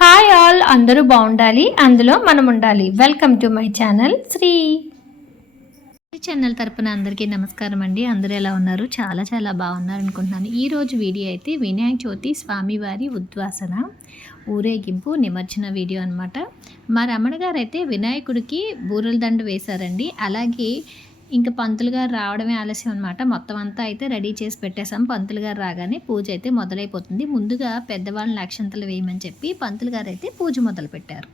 Hi all అందరూ బాగుండాలి అందులో మనం ఉండాలి. Welcome to my channel Shri. Channel తరపున అందరికీ నమస్కారం అండి. అందరూ ఎలా ఉన్నారు? చాలా చాలా బాగున్నారు అనుకుంటున్నాను. ఈ రోజు వీడియో అయితే వినాయక చవితి స్వామివారి ఉద్వాసన ఊరేగింపు నిమజ్జన వీడియో అనమాట మా రమణ గారు అయితే వినాయకుడికి బూరెల దండ వేశారండి. అలాగే ఇంకా పంతులు గారు రావడమే ఆలస్యం అనమాట మొత్తం అంతా అయితే రెడీ చేసి పెట్టేశాం. పంతులు గారు రాగానే పూజ అయితే మొదలైపోతుంది. ముందుగా పెద్దవాళ్ళని అక్షంతలు వేయమని చెప్పి పంతులు గారు అయితే పూజ మొదలు పెట్టారు.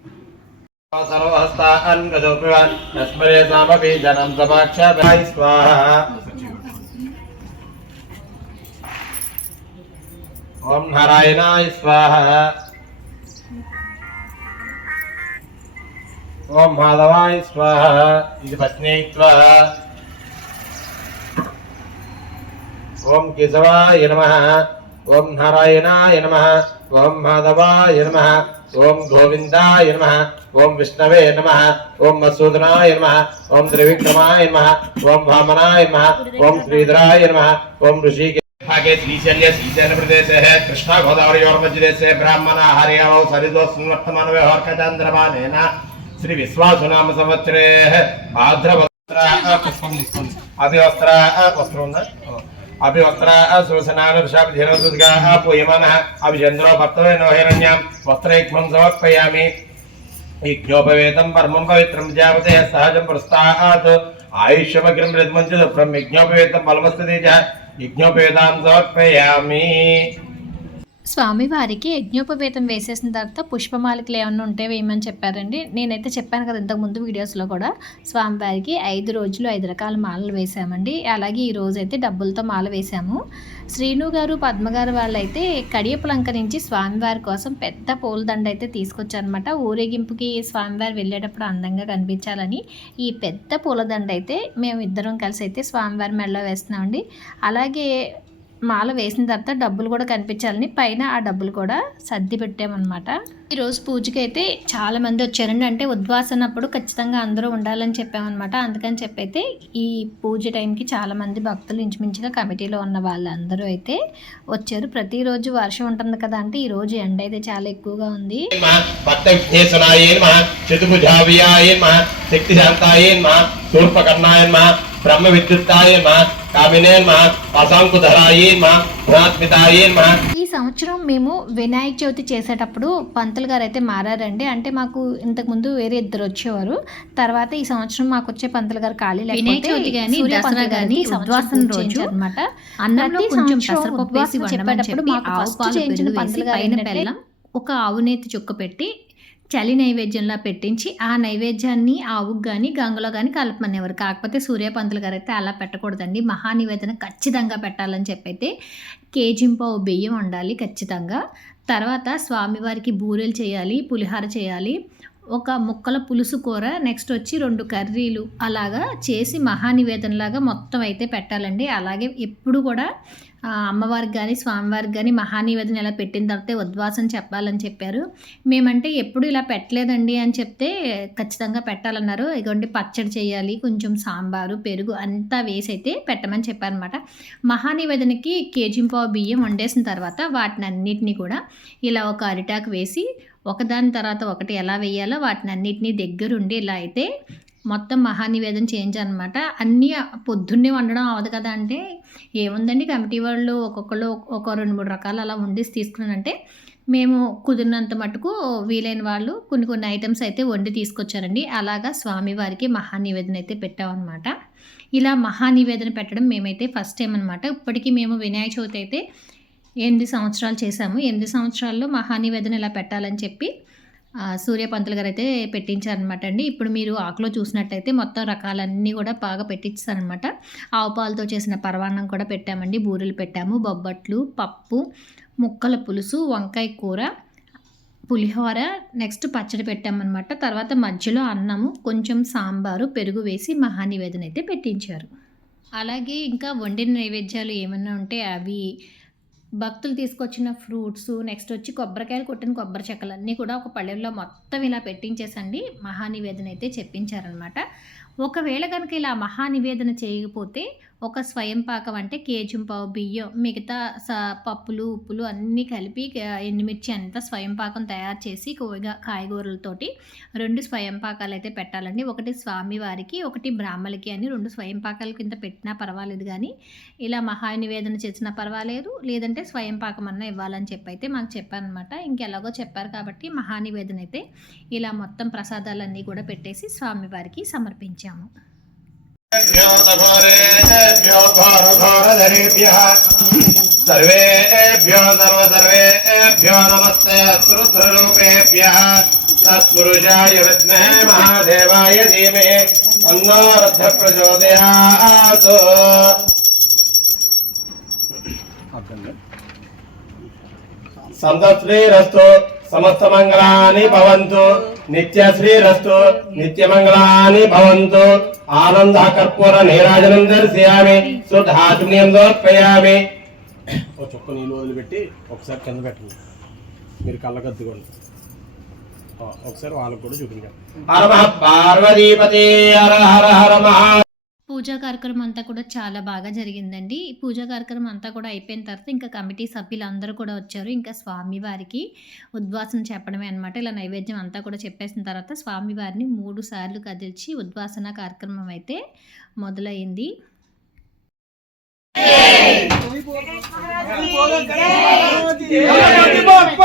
ఓం మాధవాయ స్వాహ. ఇది పత్ని స్వాహ ఓం కేశవాయ నమ. ఓం నారాయణాయ నమ. ఓం మాధవాయ నమ. ఓం గోవిందాయ నమ. ఓం విష్ణవే నమ. ఓం మసూదనాయ నమ. ఓం త్రివిక్రమాయ నమ. ఓం వామనాయ నమ. ఓం శ్రీధరాయ నమ. ఓం ఋషికే శ్రీశల్య శ్రీశైల ప్రదేశ కృష్ణా గోదావరియోర్ మధ్యదేశే బ్రాహ్మణ హరియావౌ సరిదో సంవర్తమానవే హోర్కచంద్రమానేన శ్రీ విశ్వాసునామ వస్త్రం ఉందా? అభి వస్త్ర శోసనానుషాభిధీరదుర్గా పూయమన అభిచంద్రో భర్తవేనో హిరణ్యాం వస్త్రైక్మం సమర్పయామి యజ్ఞోపవేతం పరమం పవిత్రం జాపతే సహజం ప్రస్థాత్ ఆయుష్యమగ్రం రద్మంచ దుఃఖం యజ్ఞోపవేతం బలమస్తు తేజ యజ్ఞోపవేతాం సమర్పయామి స్వామివారికి యజ్ఞోపవేతం వేసేసిన తర్వాత పుష్పమాలికలు ఏమన్నా ఉంటే వేయమని చెప్పారండి. నేనైతే చెప్పాను కదా ఇంతకు ముందు వీడియోస్లో కూడా. స్వామివారికి ఐదు రోజులు ఐదు రకాల మాలలు వేసామండి. అలాగే ఈ రోజు అయితే డబ్బులతో మాల వేసాము. శ్రీను గారు పద్మ గారు వాళ్ళైతే కడియపులంక నుంచి స్వామివారి కోసం పెద్ద పూలదండ అయితే తీసుకొచ్చారనమాట ఊరేగింపుకి స్వామివారి వెళ్ళేటప్పుడు అందంగా కనిపించాలని ఈ పెద్ద పూలదండ అయితే మేము ఇద్దరం కలిసి అయితే స్వామివారి మెడలో వేస్తున్నామండి. అలాగే మాల వేసిన తర్వాత డబ్బులు కూడా కనిపించాలని పైన ఆ డబ్బులు కూడా సర్ది పెట్టామన్నమాట. ఈరోజు పూజకి అయితే చాలా మంది వచ్చారండి. అంటే ఉద్వాసనప్పుడు ఖచ్చితంగా అందరూ ఉండాలని చెప్పామన్నమాట. అందుకని చెప్పైతే ఈ పూజ టైంకి చాలా మంది భక్తులు ఇంచుమించుగా కమిటీలో ఉన్న వాళ్ళందరూ అయితే వచ్చారు. ప్రతిరోజు వర్షం ఉంటుంది కదా అంటే ఈ రోజు ఎండ అయితే చాలా ఎక్కువగా ఉంది. నమః భక్త బ్రహ్మ విద్యుత్తాయ ఈ సంవత్సరం మేము వినాయక చవితి చేసేటప్పుడు పంతులు గారు అయితే మారారండి. అంటే మాకు ఇంతకుముందు వేరే ఇద్దరు వచ్చేవారు. తర్వాత ఈ సంవత్సరం మాకు వచ్చే పంతులు గారు ఖాళీ వినాయక చవితి గాని, దసరా గాని, ఉద్వాసన రోజు అనమాట అన్నంలో ప్రతి కొంచెం సంవత్సరం పెసరపప్పు వేసి ఉద్వాసన వండమని చెప్పేటప్పుడు చెప్పి మాకు ఆవు చేయించిన పంతులు గారు ఒక ఆవునేతి చుక్క పెట్టి చలి నైవేద్యంలా పెట్టించి ఆ నైవేద్యాన్ని ఆవుకు కానీ గంగలో కానీ కలపమనేవారు. కాకపోతే సూర్యపంతులు గారు అయితే అలా పెట్టకూడదండి. మహానివేదన ఖచ్చితంగా పెట్టాలని చెప్పి అయితే కేజింపావు బియ్యం ఉండాలి ఖచ్చితంగా. తర్వాత స్వామివారికి బూరెలు చేయాలి పులిహార చేయాలి. ఒక ముక్కల పులుసు కూర నెక్స్ట్ వచ్చి రెండు కర్రీలు అలాగా చేసి మహానివేదనలాగా మొత్తం అయితే పెట్టాలండి. అలాగే ఎప్పుడు కూడా అమ్మవారికి కానీ స్వామివారికి కానీ మహానివేదన ఇలా పెట్టిన తర్వాత ఉద్వాసం చెప్పాలని చెప్పారు. మేమంటే ఎప్పుడు ఇలా పెట్టలేదండి అని చెప్తే ఖచ్చితంగా పెట్టాలన్నారు. ఇదిగోండి పచ్చడి చేయాలి కొంచెం సాంబారు పెరుగు అంతా వేసి అయితే పెట్టమని చెప్పారనమాట. మహానివేదనకి కేజీంపావు బియ్యం వండేసిన తర్వాత వాటిని అన్నిటినీ కూడా ఇలా ఒక అరిటాకు వేసి ఒకదాని తర్వాత ఒకటి ఎలా వేయాలో వాటిని అన్నిటినీ దగ్గరుండి ఇలా అయితే మొత్తం మహానివేదన అనమాట అన్నీ పొద్దున్నే వండడం అవదు కదా అంటే ఏముందండి కమిటీ వాళ్ళు ఒక్కొక్కళ్ళు ఒక రెండు మూడు రకాలు అలా వండేసి తీసుకున్నానంటే మేము కుదిరినంత మటుకు వీలైన వాళ్ళు కొన్ని కొన్ని ఐటమ్స్ అయితే వండి తీసుకొచ్చారండి. అలాగా స్వామివారికి మహానివేదన అయితే పెట్టామన్నమాట ఇలా మహానివేదన పెట్టడం మేమైతే ఫస్ట్ టైం అనమాట ఇప్పటికీ మేము వినాయక చవితి అయితే ఎనిమిది సంవత్సరాలు చేశాము ఎనిమిది సంవత్సరాల్లో మహానివేదన ఇలా పెట్టాలని చెప్పి సూర్యపంతులు గారు అయితే పెట్టించారనమాట అండి. ఇప్పుడు మీరు ఆకులో చూసినట్టయితే మొత్తం రకాలన్నీ కూడా బాగా పెట్టించారనమాట ఆవు పాలతో చేసిన పరవాన్నం కూడా పెట్టామండి. బూరెలు పెట్టాము బొబ్బట్లు పప్పు ముక్కల పులుసు వంకాయ కూర పులిహోర నెక్స్ట్ పచ్చడి పెట్టామన్నమాట. తర్వాత మధ్యలో అన్నము కొంచెం సాంబారు పెరుగు వేసి మహానివేదన అయితే పెట్టించారు. అలాగే ఇంకా వండిన నైవేద్యాలు ఏమైనా ఉంటే అవి భక్తులు తీసుకొచ్చిన ఫ్రూట్స్ నెక్స్ట్ వచ్చి కొబ్బరికాయలు కొట్టిన కొబ్బరి చెక్కలు అన్నీ కూడా ఒక పళ్ళెంలో మొత్తం ఇలా పెట్టించేసండి. మహానివేదన అయితే చెప్పించారనమాట ఒకవేళ కనుక ఇలా మహా నివేదన చేయకపోతే ఒక స్వయం పాకం అంటే కేజీ పావు బియ్యం మిగతా స పప్పులు ఉప్పులు అన్నీ కలిపి ఎండుమిర్చి అంతా స్వయం పాకం తయారు చేసి కూరగా కాయగూరలతోటి రెండు స్వయం పాకాలు అయితే పెట్టాలండి. ఒకటి స్వామివారికి ఒకటి బ్రాహ్మలకి అని రెండు స్వయం పాకాల కింద పెట్టినా పర్వాలేదు కానీ ఇలా మహా నివేదన చేసినా పర్వాలేదు. లేదంటే స్వయం పాకం అన్న ఇవ్వాలని చెప్పి అయితే మాకు చెప్పారనమాట. ఇంకెలాగో చెప్పారు కాబట్టి మహా నివేదన అయితే ఇలా మొత్తం ప్రసాదాలన్నీ కూడా పెట్టేసి స్వామివారికి సమర్పించాము. सर्वेभ्यो सर्व सर्वेभ्यो नमस्ते श्रुतरूपेभ्यः तत्पुरुषाय विद्महे महादेवाय धीमहि तन्नो रथ प्रचोदयात् सन्तश्रीरस्तु समस्तमङ्गलानि भवन्तु భవంతు నిత్య శ్రీరస్తు నిత్య మంగళాని భవంతు. ఆనంద కర్పూర నీరాజనం దర్శయామి సుధాత్మ్యం దోత్పయామి ఒక చుక్క నీళ్ళు వదిలిపెట్టి ఒకసారి కింద పెట్టండి. మీరు కళ్ళగద్దుకోండి ఒకసారి వాళ్ళకు కూడా చూపించండి. హర మహ పార్వతీపతి హర హర హర మహా పూజా కార్యక్రమం అంతా కూడా చాలా బాగా జరిగిందండి ఈ పూజా కార్యక్రమం అంతా కూడా అయిపోయిన తర్వాత ఇంకా కమిటీ సభ్యులందరూ కూడా వచ్చారు ఇంకా స్వామివారికి ఉద్వాసన చెప్పడమే అనమాట ఇలా నైవేద్యం అంతా కూడా చెప్పేసిన తర్వాత స్వామివారిని మూడు సార్లు కదిల్చి ఉద్వాసన కార్యక్రమం అయితే మొదలైంది గణపతి బప్ప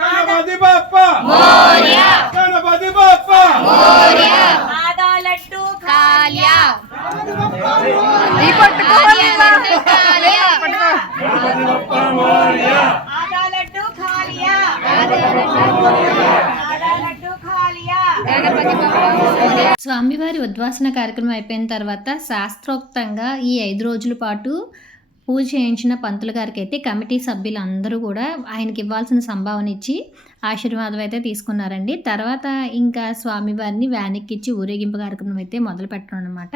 గణపతి బప్ప గణపతి బప్ప ఆదా లడ్డు కాల్యా ఆదా లడ్డు ఖాలియా ఆదా లడ్డు ఖాలియా గణపతి బప్ప స్వామివారి ఉద్వాసన కార్యక్రమం అయిపోయిన తర్వాత శాస్త్రోక్తంగా ఈ ఐదు రోజుల పాటు పూజ చేయించిన పంతులు గారికి అయితే కమిటీ సభ్యులందరూ కూడా ఆయనకి ఇవ్వాల్సిన సంభావన ఇచ్చి ఆశీర్వాదం అయితే తీసుకున్నారండి. తర్వాత ఇంకా స్వామివారిని వ్యానికి ఇచ్చి ఊరేగింపు కార్యక్రమం అయితే మొదలు పెట్టడం అనమాట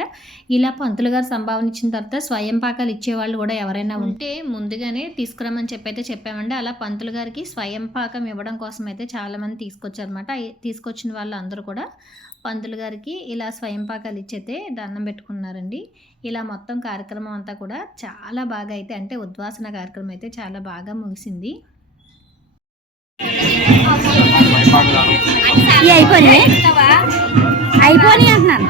ఇలా పంతులు గారు సంభావన ఇచ్చిన తర్వాత స్వయం పాకాలు ఇచ్చేవాళ్ళు కూడా ఎవరైనా ఉంటే ముందుగానే తీసుకురమ్మని చెప్పి అయితే చెప్పామండి. అలా పంతులు గారికి స్వయం పాకం ఇవ్వడం కోసం అయితే చాలామంది తీసుకొచ్చారనమాట తీసుకొచ్చిన వాళ్ళు అందరూ కూడా పంతులు గారికి ఇలా స్వయం పాకాలు ఇచ్చైతే దండం పెట్టుకున్నారండి. ఇలా మొత్తం కార్యక్రమం అంతా కూడా చాలా బాగా అయితే అంటే ఉద్వాసన కార్యక్రమం అయితే చాలా బాగా ముగిసింది. అయిపోయి అయిపోయి అంటున్నాను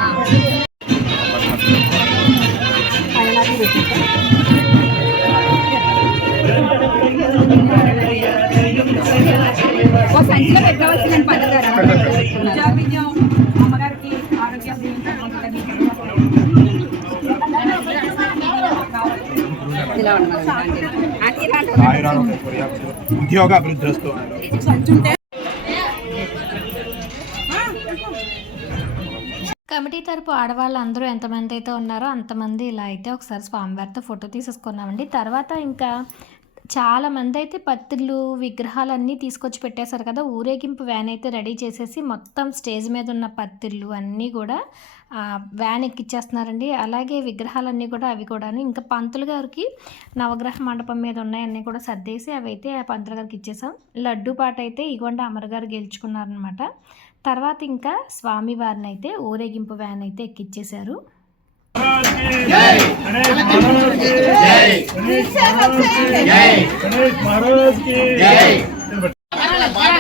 ఓ సంచిలో పెట్టవలసిన పద్ధతి విజయం అమ్మగారికి ఆరోగ్యం ఇలా ఉండాలి ఆంటీ ఇలాంటి కమిటీ తరపు ఆడవాళ్ళు అందరూ ఎంతమంది అయితే ఉన్నారో అంతమంది ఇలా అయితే ఒకసారి స్వామివారితో ఫోటో తీసేసుకున్నామండి. తర్వాత ఇంకా చాలా మంది అయితే పత్రులు విగ్రహాలన్నీ తీసుకొచ్చి పెట్టేశారు కదా ఊరేగింపు వ్యాన్ అయితే రెడీ చేసేసి మొత్తం స్టేజ్ మీద ఉన్న పత్రులు అన్నీ కూడా వ్యాన్ ఎక్కిచ్చేస్తున్నారండి అలాగే విగ్రహాలన్నీ కూడా అవి కూడా ఇంకా పంతులు గారికి నవగ్రహ మండపం మీద ఉన్నాయన్నీ కూడా సర్దేసి అవి అయితే పంతులు గారికి ఇచ్చేసాం లడ్డు పాట అయితే ఇగొండ అమర్ గారు గెలుచుకున్నారనమాట తర్వాత ఇంకా స్వామివారిని అయితే ఊరేగింపు వ్యాన్ అయితే ఎక్కిచ్చేశారు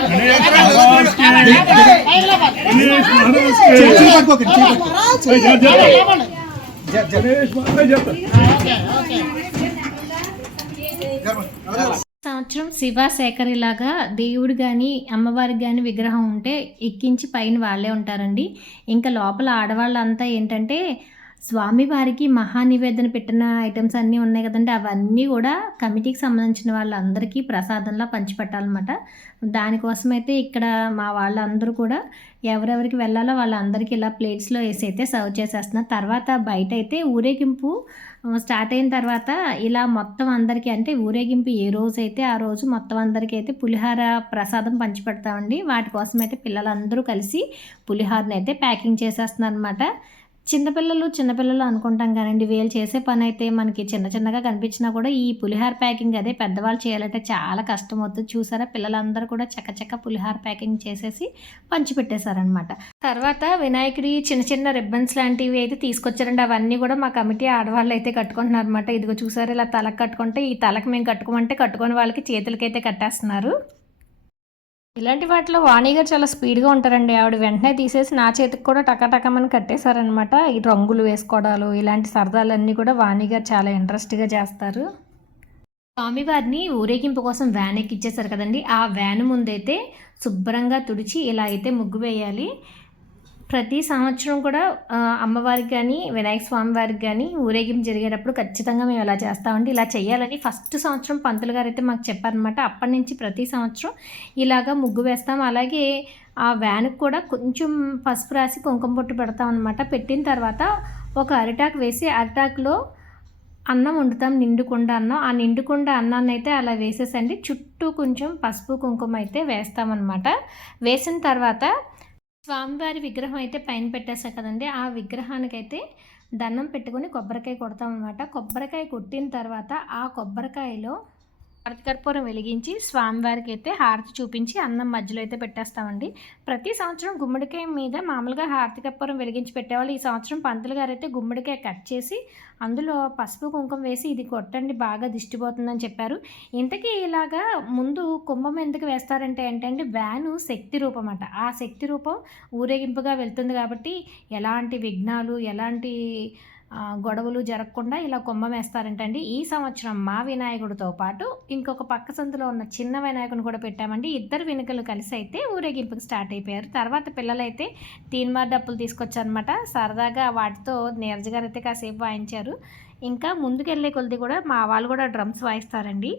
గణేష్ సంవత్సరం శివ లాగా దేవుడు కానీ అమ్మవారికి కానీ విగ్రహం ఉంటే ఎక్కించి పైన వాళ్ళే ఉంటారండి. ఇంకా లోపల ఆడవాళ్ళంతా ఏంటంటే స్వామివారికి మహానివేదన పెట్టిన ఐటమ్స్ అన్నీ ఉన్నాయి కదండి. అవన్నీ కూడా కమిటీకి సంబంధించిన వాళ్ళందరికీ ప్రసాదంలా పంచిపెట్టాలన్నమాట. దానికోసమైతే ఇక్కడ మా వాళ్ళందరూ కూడా ఎవరెవరికి వెళ్ళాలో వాళ్ళందరికీ ఇలా ప్లేట్స్లో వేసి అయితే సర్వ్ చేసేస్తున్నారు. తర్వాత బయట అయితే ఊరేగింపు స్టార్ట్ అయిన తర్వాత ఇలా మొత్తం అందరికీ అంటే ఊరేగింపు ఏ రోజు అయితే ఆ రోజు మొత్తం అందరికీ అయితే పులిహార ప్రసాదం పంచిపెడతామండి. వాటి కోసం అయితే పిల్లలందరూ కలిసి పులిహారని అయితే ప్యాకింగ్ చేసేస్తున్నారు అనమాట చిన్నపిల్లలు చిన్నపిల్లలు అనుకుంటాం కానండి వీళ్ళు చేసే పని అయితే మనకి చిన్న చిన్నగా కనిపించినా కూడా ఈ పులిహార ప్యాకింగ్ అదే పెద్దవాళ్ళు చేయాలంటే చాలా కష్టం అవుతుంది చూసారా? పిల్లలందరూ కూడా చక్కచక్క పులిహార ప్యాకింగ్ చేసేసి పంచిపెట్టేశారనమాట తర్వాత వినాయకుడి చిన్న చిన్న రిబ్బన్స్ లాంటివి అయితే తీసుకొచ్చారండి. అవన్నీ కూడా మా కమిటీ ఆడవాళ్ళు అయితే కట్టుకుంటున్నారు అనమాట ఇదిగో చూసారు? ఇలా తలకు కట్టుకుంటే ఈ తలకు మేము కట్టుకోమంటే కట్టుకొని వాళ్ళకి చేతులకైతే కట్టేస్తున్నారు. ఇలాంటి వాటిలో వాణి గారు చాలా స్పీడ్గా ఉంటారండి. ఆవిడ వెంటనే తీసేసి నా చేతికి కూడా టకాటకమని కట్టేశారనమాట ఈ రంగులు వేసుకోవడాలు ఇలాంటి సరదాలన్నీ కూడా వాణి గారు చాలా ఇంట్రెస్ట్గా చేస్తారు. స్వామివారిని ఊరేగింపు కోసం వ్యాన్ ఎక్కిచ్చేసారు కదండి. ఆ వ్యాన్ ముందైతే శుభ్రంగా తుడిచి ఇలా అయితే ముగ్గు వేయాలి. ప్రతి సంవత్సరం కూడా అమ్మవారికి కానీ వినాయక స్వామి వారికి కానీ ఊరేగింపు జరిగేటప్పుడు ఖచ్చితంగా మేము ఇలా చేస్తామండి. ఇలా చేయాలని ఫస్ట్ సంవత్సరం పంతులు గారు అయితే మాకు చెప్పారనమాట అప్పటి నుంచి ప్రతి సంవత్సరం ఇలాగా ముగ్గు వేస్తాం. అలాగే ఆ వ్యాన్కి కూడా కొంచెం పసుపు రాసి కుంకుమ పొట్టు పెడతాం అనమాట పెట్టిన తర్వాత ఒక అరిటాకు వేసి అరిటాకులో అన్నం వండుతాం. నిండుకుండ అన్నం. ఆ నిండుకుండ అన్నాన్ని అయితే అలా వేసేసండి. చుట్టూ కొంచెం పసుపు కుంకుమ అయితే వేస్తామన్నమాట. వేసిన తర్వాత స్వామివారి విగ్రహం అయితే పైన పెట్టేశా కదండి. ఆ విగ్రహానికి అయితే దండం పెట్టుకొని కొబ్బరికాయ కొడతాం అనమాట కొబ్బరికాయ కొట్టిన తర్వాత ఆ కొబ్బరికాయలో కర్పూరం వెలిగించి స్వామివారికి అయితే హారతి చూపించి అన్నం మధ్యలో అయితే పెట్టేస్తామండి. ప్రతి సంవత్సరం గుమ్మడికాయ మీద మామూలుగా హారతి కర్పూరం వెలిగించి పెట్టేవాళ్ళు. ఈ సంవత్సరం పంతులు గారు అయితే గుమ్మడికాయ కట్ చేసి అందులో పసుపు కుంకుమ వేసి ఇది కొట్టండి బాగా దిష్టిపోతుందని చెప్పారు. ఇంతకీ ఇలాగా ముందు కుంభం ఎందుకు వేస్తారంటే ఏంటంటే వ్యాను శక్తి రూపం అంట. ఆ శక్తి రూపం ఊరేగింపుగా వెళ్తుంది కాబట్టి ఎలాంటి విఘ్నాలు ఎలాంటి గొడవలు జరగకుండా ఇలా కుంభం వేస్తారంటండి. ఈ సంవత్సరం మా వినాయకుడితో పాటు ఇంకొక పక్క సందులో ఉన్న చిన్న వినాయకుని కూడా పెట్టామండి. ఇద్దరు వినుకలు కలిసి అయితే ఊరేగింపుకి స్టార్ట్ అయిపోయారు. తర్వాత పిల్లలైతే తీన్మార్ డప్పులు తీసుకొచ్చారనమాట సరదాగా వాటితో నీరజ్ గారు అయితే కాసేపు వాయించారు. ఇంకా ముందుకెళ్ళే కొలది కూడా మా వాళ్ళు కూడా డ్రమ్స్ వాయిస్తారండి.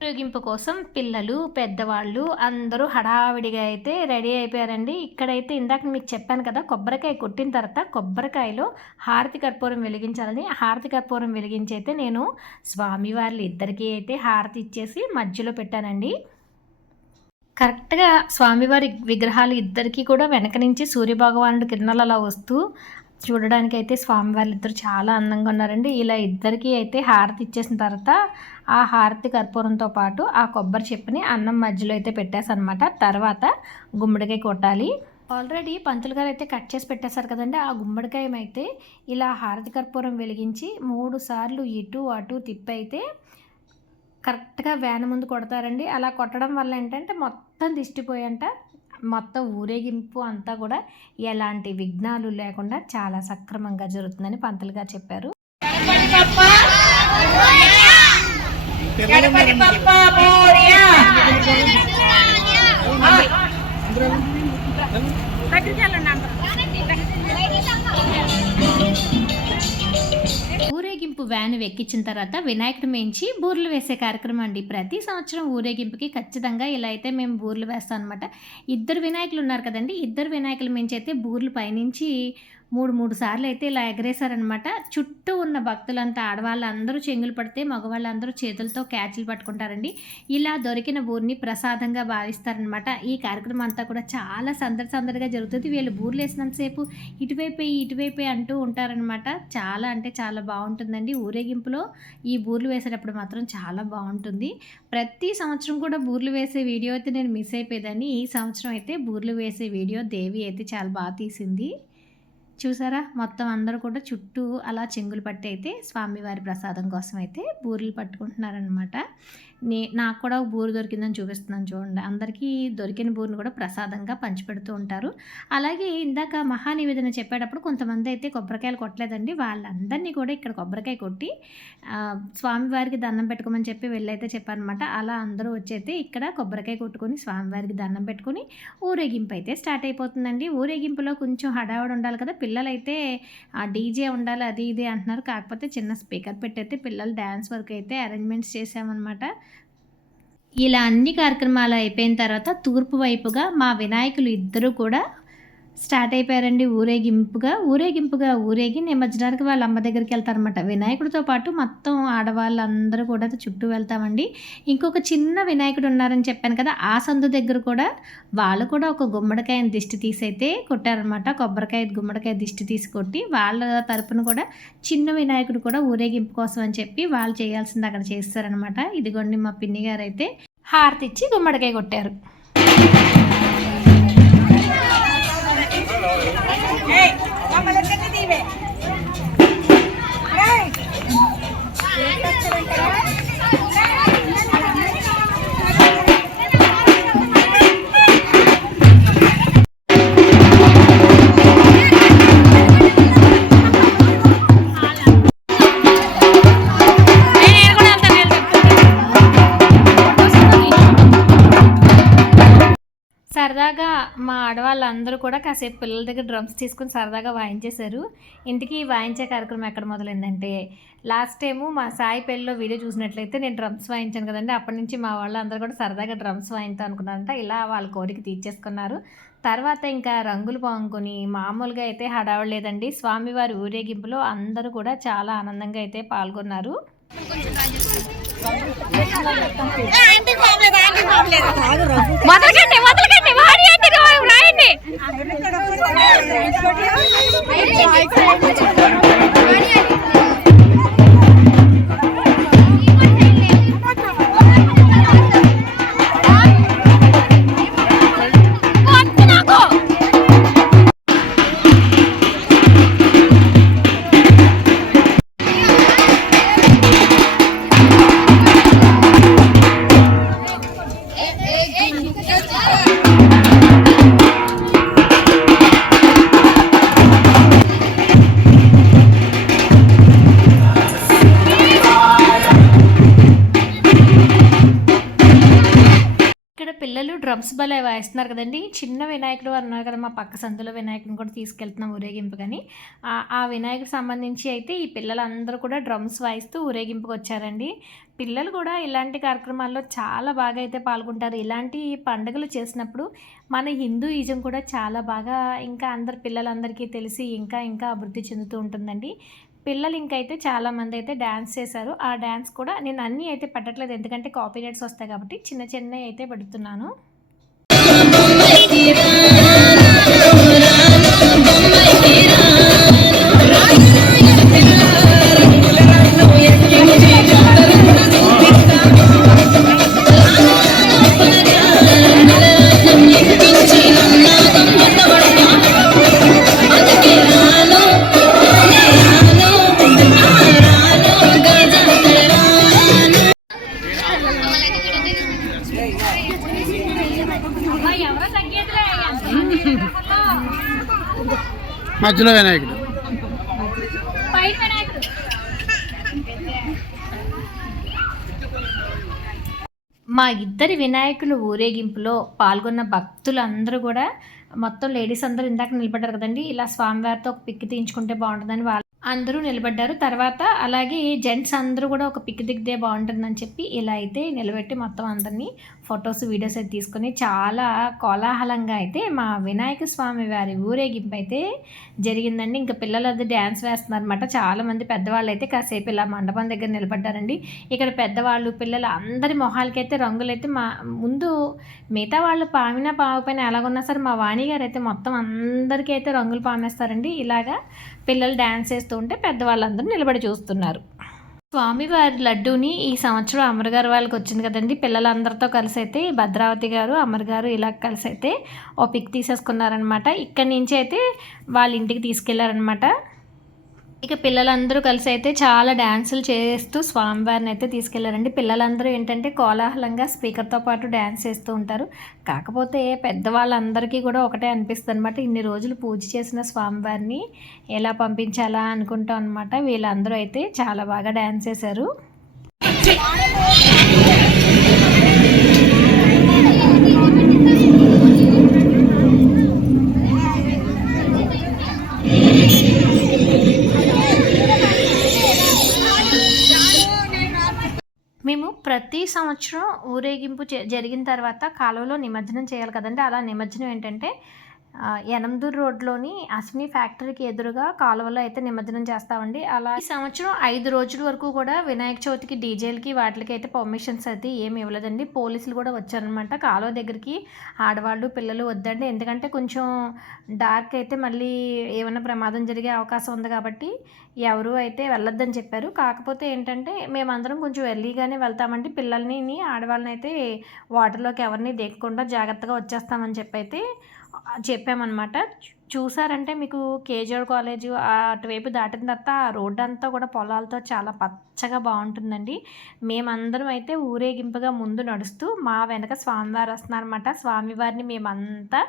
ఊరేగింపు కోసం పిల్లలు పెద్దవాళ్ళు అందరూ హడావిడిగా అయితే రెడీ అయిపోయారండి. ఇక్కడైతే ఇందాక మీకు చెప్పాను కదా కొబ్బరికాయ కొట్టిన తర్వాత కొబ్బరికాయలో హారతి కర్పూరం వెలిగించాలని. హారతి కర్పూరం వెలిగించి అయితే నేను స్వామివార్లు ఇద్దరికీ అయితే హారతి ఇచ్చేసి మధ్యలో పెట్టానండి. కరెక్ట్గా స్వామివారి విగ్రహాలు ఇద్దరికీ కూడా వెనక నుంచి సూర్యభగవానుడు కిరణాలు అలా వస్తూ చూడడానికి అయితే స్వామివారి ఇద్దరు చాలా అందంగా ఉన్నారండి. ఇలా ఇద్దరికీ అయితే హారతి ఇచ్చేసిన తర్వాత ఆ హారతి కర్పూరంతో పాటు ఆ కొబ్బరి చెప్పుని అన్నం మధ్యలో అయితే పెట్టేసనమాట తర్వాత గుమ్మడికాయ కొట్టాలి. ఆల్రెడీ పంతులు గారు అయితే కట్ చేసి పెట్టేశారు కదండి. ఆ గుమ్మడికాయ అయితే ఇలా హారతి కర్పూరం వెలిగించి మూడు సార్లు ఇటు అటు తిప్పి అయితే కరెక్ట్గా వ్యాన్ ముందు కొడతారండి. అలా కొట్టడం వల్ల ఏంటంటే మొత్తం దిష్టిపోయంట. మొత్తం ఊరేగింపు అంతా కూడా ఎలాంటి విఘ్నాలు లేకుండా చాలా సక్రమంగా జరుగుతుందని పంతులు గారు చెప్పారు. గణపతి పప్ప మోరియా ఊరేగింపు వ్యాన్ ఎక్కించిన తర్వాత వినాయకుడు మేంచి బూర్లు వేసే కార్యక్రమం అండి. ప్రతి సంవత్సరం ఊరేగింపుకి ఖచ్చితంగా ఇలా అయితే మేము బూర్లు వేస్తాం అనమాట ఇద్దరు వినాయకులు ఉన్నారు కదండి. ఇద్దరు వినాయకుల మించి అయితే బూర్లు పైనుంచి మూడు మూడు సార్లు అయితే ఇలా ఎగరేశారనమాట. చుట్టూ ఉన్న భక్తులంతా ఆడవాళ్ళందరూ చెంగులు పడితే మగవాళ్ళందరూ చేతులతో క్యాచ్లు పట్టుకుంటారండి. ఇలా దొరికిన బూరిని ప్రసాదంగా భావిస్తారనమాట. ఈ కార్యక్రమం అంతా కూడా చాలా సందడి సందడిగా జరుగుతుంది. వీళ్ళు బూర్లు వేసినంతసేపు ఇటువైపు ఇటువైపు అంటూ ఉంటారనమాట. చాలా అంటే చాలా బాగుంటుందండి. ఊరేగింపులో ఈ బూర్లు వేసేటప్పుడు మాత్రం చాలా బాగుంటుంది. ప్రతి సంవత్సరం కూడా బూర్లు వేసే వీడియో అయితే నేను మిస్ అయిపోయేదాన్ని. ఈ సంవత్సరం అయితే బూర్లు వేసే వీడియో దేవి అయితే చాలా బాగా తీసింది. చూసారా? మొత్తం అందరూ కూడా చుట్టూ అలా చెంగులు పట్టి అయితే స్వామివారి ప్రసాదం కోసం అయితే బూరెలు పట్టుకుంటున్నారనమాట నే నాకు కూడా ఒక బూరు దొరికిందని చూపిస్తున్నాను చూడండి. అందరికీ దొరికిన బూరిని కూడా ప్రసాదంగా పంచిపెడుతూ ఉంటారు. అలాగే ఇందాక మహానివేదన చెప్పేటప్పుడు కొంతమంది అయితే కొబ్బరికాయలు కొట్టలేదండి. వాళ్ళందరినీ కూడా ఇక్కడ కొబ్బరికాయ కొట్టి స్వామివారికి దండం పెట్టుకోమని చెప్పి వెళ్ళైతే చెప్పారనమాట అలా అందరూ వచ్చైతే ఇక్కడ కొబ్బరికాయ కొట్టుకొని స్వామివారికి దండం పెట్టుకొని ఊరేగింపు అయితే స్టార్ట్ అయిపోతుందండి. ఊరేగింపులో కొంచెం హడావుడి ఉండాలి కదా పిల్లలైతే ఆ డీజే ఉండాలి అది ఇది అంటున్నారు. కాకపోతే చిన్న స్పీకర్ పెట్టయితే పిల్లలు డ్యాన్స్ వరకు అయితే అరేంజ్మెంట్స్ చేసామన్నమాట ఇలా అన్ని కార్యక్రమాలు అయిపోయిన తర్వాత తూర్పు వైపుగా మా వినాయకులు ఇద్దరు కూడా స్టార్ట్ అయిపోయారండి ఊరేగింపుగా. ఊరేగింపుగా ఊరేగి నిమజ్జనానికి వాళ్ళ అమ్మ దగ్గరికి వెళ్తారనమాట వినాయకుడితో పాటు మొత్తం ఆడవాళ్ళందరూ కూడా చుట్టూ వెళ్తామండి. ఇంకొక చిన్న వినాయకుడు ఉన్నారని చెప్పాను కదా ఆ సందు దగ్గర కూడా వాళ్ళు కూడా ఒక గుమ్మడికాయని దిష్టి తీసైతే కొట్టారనమాట కొబ్బరికాయ గుమ్మడికాయ దిష్టి తీసి కొట్టి వాళ్ళ తరపున కూడా చిన్న వినాయకుడు కూడా ఊరేగింపు కోసం అని చెప్పి వాళ్ళు చేయాల్సింది అక్కడ చేస్తారనమాట ఇదిగోండి మా పిన్ని గారు అయితే హారతి ఇచ్చి గుమ్మడికాయ కొట్టారు. ஏய் நம்மள கட்டி தீவே సరదాగా మా ఆడవాళ్ళందరూ కూడా కాసేపు పిల్లల దగ్గర డ్రమ్స్ తీసుకుని సరదాగా వాయించేశారు. ఇంటికి ఈ వాయించే కార్యక్రమం ఎక్కడ మొదలైందంటే లాస్ట్ టైము మా సాయి పెళ్ళిలో వీడియో చూసినట్లయితే నేను డ్రమ్స్ వాయించాను కదండి. అప్పటి నుంచి మా వాళ్ళందరూ కూడా సరదాగా డ్రమ్స్ వాయిద్దాం అనుకున్నారంట. ఇలా వాళ్ళ కోరిక తీర్చేసుకున్నారు. తర్వాత ఇంకా రంగులు పాముకొని మామూలుగా అయితే హడావడలేదండి స్వామివారి ఊరేగింపులో అందరూ కూడా చాలా ఆనందంగా అయితే పాల్గొన్నారు. మొదలకండి మొదలకండి వాడి అంటే రాయండి. డ్రమ్స్ కదండి. చిన్న వినాయకుడు అన్నారు కదా మా పక్క సందులో వినాయకుడిని కూడా తీసుకెళ్తున్నాం ఊరేగింపు కానీ. ఆ- వినాయకుడికి సంబంధించి అయితే ఈ పిల్లలందరూ కూడా డ్రమ్స్ వాయిస్తూ ఊరేగింపుకి వచ్చారండి. పిల్లలు కూడా ఇలాంటి కార్యక్రమాల్లో చాలా బాగా అయితే పాల్గొంటారు. ఇలాంటి పండుగలు చేసినప్పుడు మన హిందూయిజం కూడా చాలా బాగా ఇంకా అందరు పిల్లలందరికీ తెలిసి ఇంకా ఇంకా అభివృద్ధి చెందుతూ ఉంటుందండి. పిల్లలు ఇంకైతే చాలామంది అయితే డ్యాన్స్ చేశారు. ఆ డ్యాన్స్ కూడా నేను అన్నీ అయితే పెట్టట్లేదు. ఎందుకంటే కాపీ రైట్స్ వస్తాయి కాబట్టి చిన్న చిన్నవి అయితే పెడుతున్నాను. మధ్యలో వినాయకుడు. మా ఇద్దరి వినాయకులు ఊరేగింపులో పాల్గొన్న భక్తులందరూ కూడా మొత్తం లేడీస్ అందరూ ఇందాక నిలబడ్డారు కదండి. ఇలా స్వామివారితో ఒక పిక్ తీయించుకుంటే బాగుంటుందని వాళ్ళు అందరూ నిలబడ్డారు. తర్వాత అలాగే జెంట్స్ అందరూ కూడా ఒక పిక్ దిగితే బాగుంటుందని చెప్పి ఇలా అయితే నిలబెట్టి మొత్తం అందరినీ ఫొటోస్ వీడియోస్ అయితే తీసుకొని చాలా కోలాహలంగా అయితే మా వినాయక స్వామి వారి ఊరేగింపు అయితే జరిగిందండి. ఇంకా పిల్లలు అది డ్యాన్స్ వేస్తున్నారు అనమాట చాలామంది పెద్దవాళ్ళు అయితే కాసేపు ఇలా మండపం దగ్గర నిలబడ్డారండి. ఇక్కడ పెద్దవాళ్ళు పిల్లలు అందరి మొహాలకైతే రంగులైతే మా ముందు మిగతా వాళ్ళు పామినా పావపైన ఎలాగున్నా సరే మా వాణి గారు అయితే మొత్తం అందరికీ అయితే రంగులు పామేస్తారండి. ఇలాగా పిల్లలు డ్యాన్స్ వేస్తూ ఉంటే పెద్దవాళ్ళందరూ నిలబడి చూస్తున్నారు. స్వామివారి లడ్డూని ఈ సంవత్సరం అమర్ గారు వాళ్ళకి వచ్చింది కదండి. పిల్లలందరితో కలిసి అయితే భద్రావతి గారు అమర్ గారు ఇలా కలిసి అయితే ఓ పిక్ తీసేసుకున్నారనమాట. ఇక్కడి నుంచి అయితే వాళ్ళ ఇంటికి తీసుకెళ్ళారనమాట. ఇక పిల్లలందరూ కలిసి అయితే చాలా డ్యాన్సులు చేస్తూ స్వామివారిని అయితే తీసుకెళ్ళారండి. పిల్లలందరూ ఏంటంటే కోలాహలంగా స్పీకర్తో పాటు డ్యాన్స్ చేస్తూ ఉంటారు. కాకపోతే పెద్దవాళ్ళందరికీ కూడా ఒకటే అనిపిస్తుంది అనమాట ఇన్ని రోజులు పూజ చేసిన స్వామివారిని ఎలా పంపించాలా అనుకుంటాం అనమాట వీళ్ళందరూ అయితే చాలా బాగా డ్యాన్స్ చేశారు. ప్రతి సంవత్సరం ఊరేగింపు జరిగిన తర్వాత కాలువలో నిమజ్జనం చేయాలి కదండి. అలా నిమజ్జనం ఏంటంటే యనందూర్ రోడ్లోని అశ్విని ఫ్యాక్టరీకి ఎదురుగా కాలువలో అయితే నిమజ్జనం చేస్తామండి. అలా ఈ సంవత్సరం ఐదు రోజుల వరకు కూడా వినాయక చవితికి డీజేలకి వాటికి అయితే పర్మిషన్స్ అయితే ఏమి ఇవ్వలేదండి. పోలీసులు కూడా వచ్చారనమాట కాలువ దగ్గరికి ఆడవాళ్ళు పిల్లలు వద్దండి. ఎందుకంటే కొంచెం డార్క్ అయితే మళ్ళీ ఏమైనా ప్రమాదం జరిగే అవకాశం ఉంది కాబట్టి ఎవరు అయితే వెళ్ళొద్దని చెప్పారు. కాకపోతే ఏంటంటే మేమందరం కొంచెం ఎర్లీగానే వెళ్తామండి. పిల్లల్ని ఆడవాళ్ళని అయితే వాటర్లోకి ఎవరిని దేకకుండా జాగ్రత్తగా వచ్చేస్తామని చెప్పి అయితే చెప్పామన్నమాట. చూసారంటే మీకు కేజీఆర్ కాలేజ్ అటువైపు దాటిన తర్వాత ఆ రోడ్డు అంతా కూడా పొలాలతో చాలా పచ్చగా బాగుంటుందండి. మేమందరం అయితే ఊరేగింపుగా ముందు నడుస్తూ మా వెనక స్వామివారు వస్తున్నారన్నమాట. స్వామివారిని మేమంతా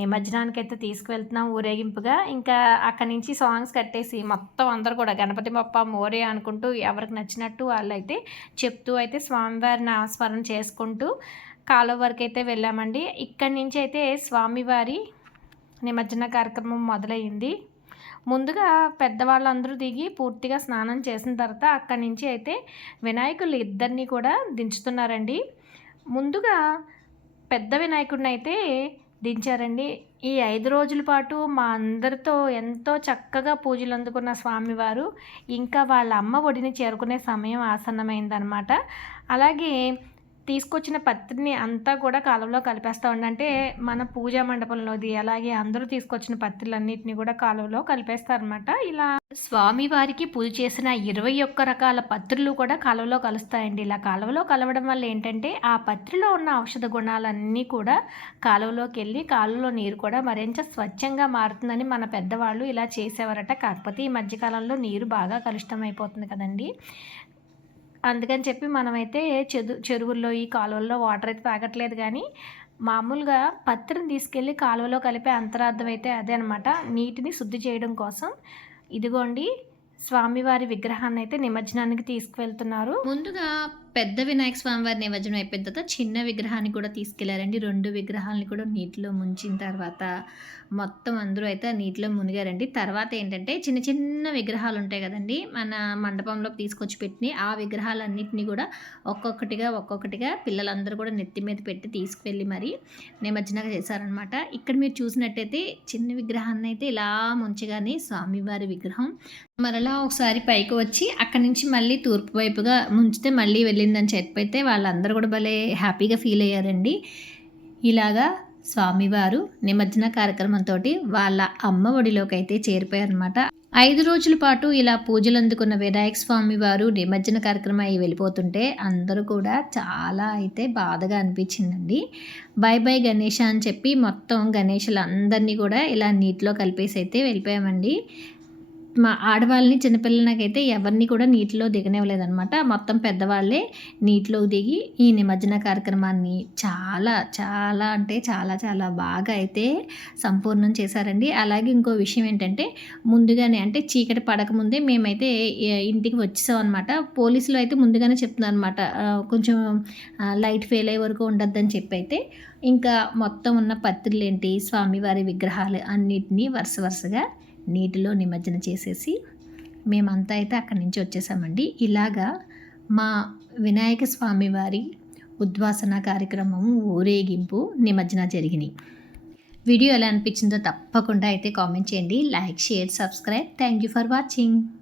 నిమజ్జనానికి అయితే తీసుకువెళ్తున్నాం ఊరేగింపుగా. ఇంకా అక్కడి నుంచి సాంగ్స్ కట్టేసి మొత్తం అందరూ కూడా గణపతి బొప్ప మోరే అనుకుంటూ ఎవరికి నచ్చినట్టు వాళ్ళు అయితే చెప్తూ అయితే స్వామివారిని ఆస్మరణ చేసుకుంటూ కాలువ వరకు అయితే వెళ్ళామండి. ఇక్కడి నుంచి అయితే స్వామివారి నిమజ్జన కార్యక్రమం మొదలైంది ముందుగా పెద్దవాళ్ళందరూ దిగి పూర్తిగా స్నానం చేసిన తర్వాత అక్కడి నుంచి అయితే వినాయకులు ఇద్దరిని కూడా దించుతున్నారండి. ముందుగా పెద్ద వినాయకుడిని అయితే దించారండి. ఈ ఐదు రోజుల పాటు మా అందరితో ఎంతో చక్కగా పూజలు అందుకున్న స్వామివారు ఇంకా వాళ్ళ అమ్మ ఒడిని చేరుకునే సమయం ఆసన్నమైందనమాట. అలాగే తీసుకొచ్చిన పత్రిని అంతా కూడా కాలువలో కలిపేస్తా ఉండి. అంటే మన పూజా మండపంలోది అలాగే అందరూ తీసుకొచ్చిన పత్రులన్నిటిని కూడా కాలువలో కలిపేస్తారనమాట ఇలా స్వామివారికి పూజ చేసిన ఇరవై ఒక్క రకాల పత్రులు కూడా కాలువలో కలుస్తాయండి. ఇలా కాలువలో కలవడం వల్ల ఏంటంటే ఆ పత్రిలో ఉన్న ఔషధ గుణాలన్నీ కూడా కాలువలోకి వెళ్ళి కాలువలో నీరు కూడా మరింత స్వచ్ఛంగా మారుతుందని మన పెద్దవాళ్ళు ఇలా చేసేవారట. కాకపోతే ఈ మధ్యకాలంలో నీరు బాగా కలుషితం అయిపోతుంది కదండి. అందుకని చెప్పి మనమైతే చెదు చెరువుల్లో ఈ కాలువల్లో వాటర్ అయితే తాగట్లేదు కానీ మామూలుగా పత్రిని తీసుకెళ్ళి కాలువలో కలిపే అంతరార్థం అయితే అదే అనమాట నీటిని శుద్ధి చేయడం కోసం ఇదిగోండి స్వామివారి విగ్రహాన్ని అయితే నిమజ్జనానికి తీసుకువెళ్తున్నారు. ముందుగా పెద్ద వినాయక స్వామి వారి నిమజ్జనం అయిపోయిన తర్వాత చిన్న విగ్రహాన్ని కూడా తీసుకెళ్ళారండి. రెండు విగ్రహాలని కూడా నీటిలో ముంచిన తర్వాత మొత్తం అందరూ అయితే నీటిలో మునిగారండి. తర్వాత ఏంటంటే చిన్న చిన్న విగ్రహాలు ఉంటాయి కదండి. మన మండపంలో తీసుకొచ్చి పెట్టి ఆ విగ్రహాలన్నింటినీ కూడా ఒక్కొక్కటిగా ఒక్కొక్కటిగా పిల్లలందరూ కూడా నెత్తి మీద పెట్టి తీసుకువెళ్ళి మరి నిమజ్జనంగా చేశారనమాట ఇక్కడ మీరు చూసినట్టయితే చిన్న విగ్రహాన్ని అయితే ఇలా ముంచగానే స్వామివారి విగ్రహం మరలా ఒకసారి పైకి వచ్చి అక్కడి నుంచి మళ్ళీ తూర్పు వైపుగా ముంచితే మళ్ళీ వెళ్ళి వెళ్ళిందని చెప్పైతే వాళ్ళందరూ కూడా భలే హ్యాపీగా ఫీల్ అయ్యారండి. ఇలాగా స్వామివారు నిమజ్జన కార్యక్రమంతో వాళ్ళ అమ్మ ఒడిలోకి అయితే చేరిపోయారనమాట ఐదు రోజుల పాటు ఇలా పూజలు అందుకున్న వినాయక స్వామి వారు నిమజ్జన కార్యక్రమం అయ్యి వెళ్ళిపోతుంటే అందరూ కూడా చాలా అయితే బాధగా అనిపించిందండి. బై బై గణేష అని చెప్పి మొత్తం గణేషులందరినీ కూడా ఇలా నీటిలో కలిపేసి అయితే వెళ్ళిపోయామండి. మా ఆడవాళ్ళని చిన్నపిల్లలకైతే ఎవరిని కూడా నీటిలో దిగనివ్వలేదన్నమాట. మొత్తం పెద్దవాళ్ళే నీటిలో దిగి ఈ నిమజ్జన కార్యక్రమాన్ని చాలా చాలా అంటే చాలా చాలా బాగా అయితే సంపూర్ణం చేశారండి. అలాగే ఇంకో విషయం ఏంటంటే ముందుగానే అంటే చీకటి పడకముందే మేమైతే ఇంటికి వచ్చేసాం అనమాట పోలీసులు అయితే ముందుగానే చెప్తున్నారు అనమాట కొంచెం లైట్ ఫెయిల్ అయ్యే వరకు ఉండొద్దని చెప్పి అయితే ఇంకా మొత్తం ఉన్న పత్రులు ఏంటి స్వామివారి విగ్రహాలు అన్నిటినీ వరుస వరుసగా నీటిలో నిమజ్జనం చేసేసి మేమంతా అయితే అక్కడి నుంచి వచ్చేసామండి. ఇలాగా మా వినాయక స్వామి వారి ఉద్వాసన కార్యక్రమం ఊరేగింపు నిమజ్జన జరిగినాయి. వీడియో ఎలా అనిపించిందో తప్పకుండా అయితే కామెంట్ చేయండి. Like share subscribe. Thank you for watching.